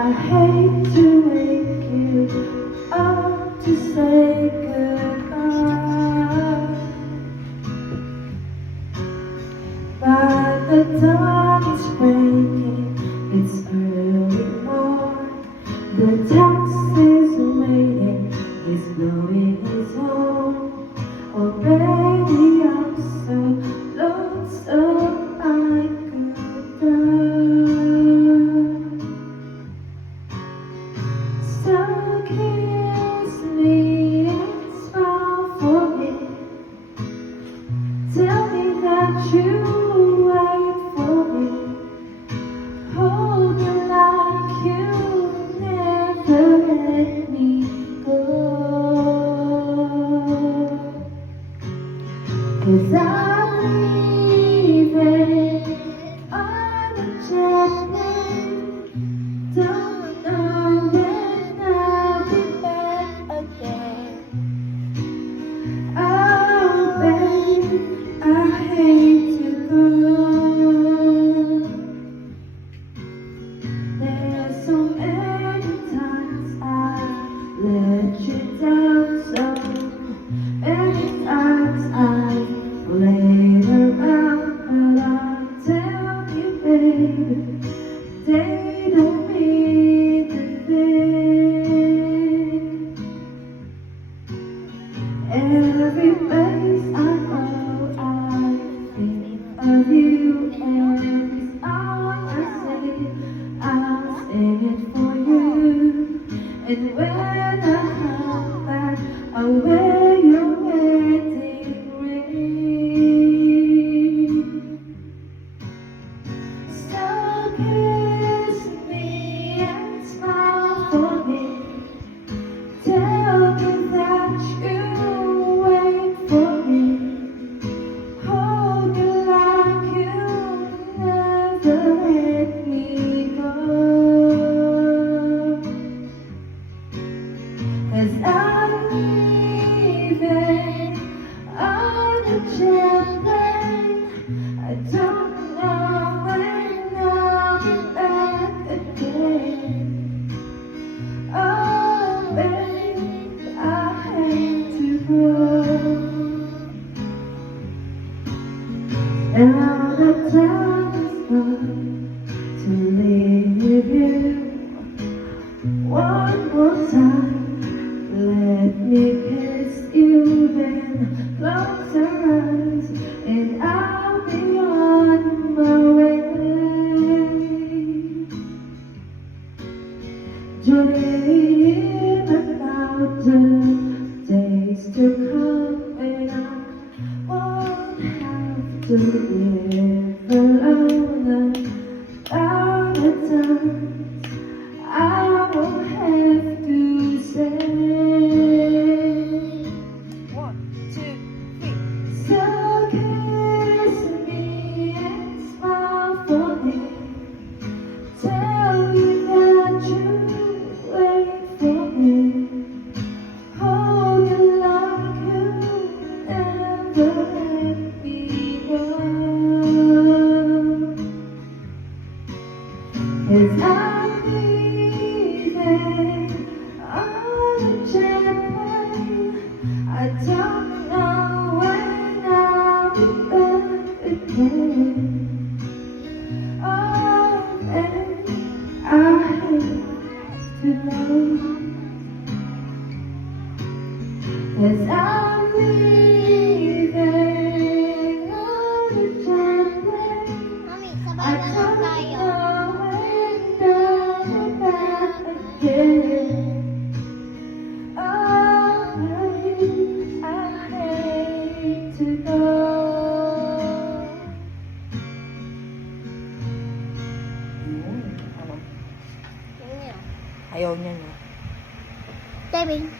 I hate to wake you up to say goodbye. But the dawn is breaking, it's early morn. The taxi is waiting, he's blowing his horn. Oh baby, I'm so lonesome I could die. So kiss me and smile for me. Tell me that you wait for me. Hold me like you never let me go. 'Cause I'm leaving on a jet plane. Don't know when I'll be back again. Oh babe, I hate to go. There's so many times I let you down, so many times I played around, but I'll tell you, baby, they don't mean a thing. Every place I go, I think of you, and it's all I say. I'll sing it for you, and when I come back, I'll wear your wedding ring. So kiss me and smile for me. Tell me that you wait for me. Hold me like you never let me go. 'Cause I'm leaving on a jet plane. I don't know when I'll be back again. Oh babe, I hate to go. Now the time is gone to leave you. One more time, let me kiss you, then close your eyes, and I'll be on my way. Dream about the days to come when I won't have to live alone. All the times I won't have to say. 1, 2, 3. So kiss me and smile for me. Tell me that you wait for me. Hold me like you never let me go. 'Cause I'm leaving on a jet plane. I don't know when I'll be back again. Oh, babe, I hate to go. 'Cause I'm leaving on a jet plane. Mami, I sabay na lang don't tayo. know when I'll be back again. Oh, babe, I hate to go. Ayun. Ayaw niya, no? Tebing.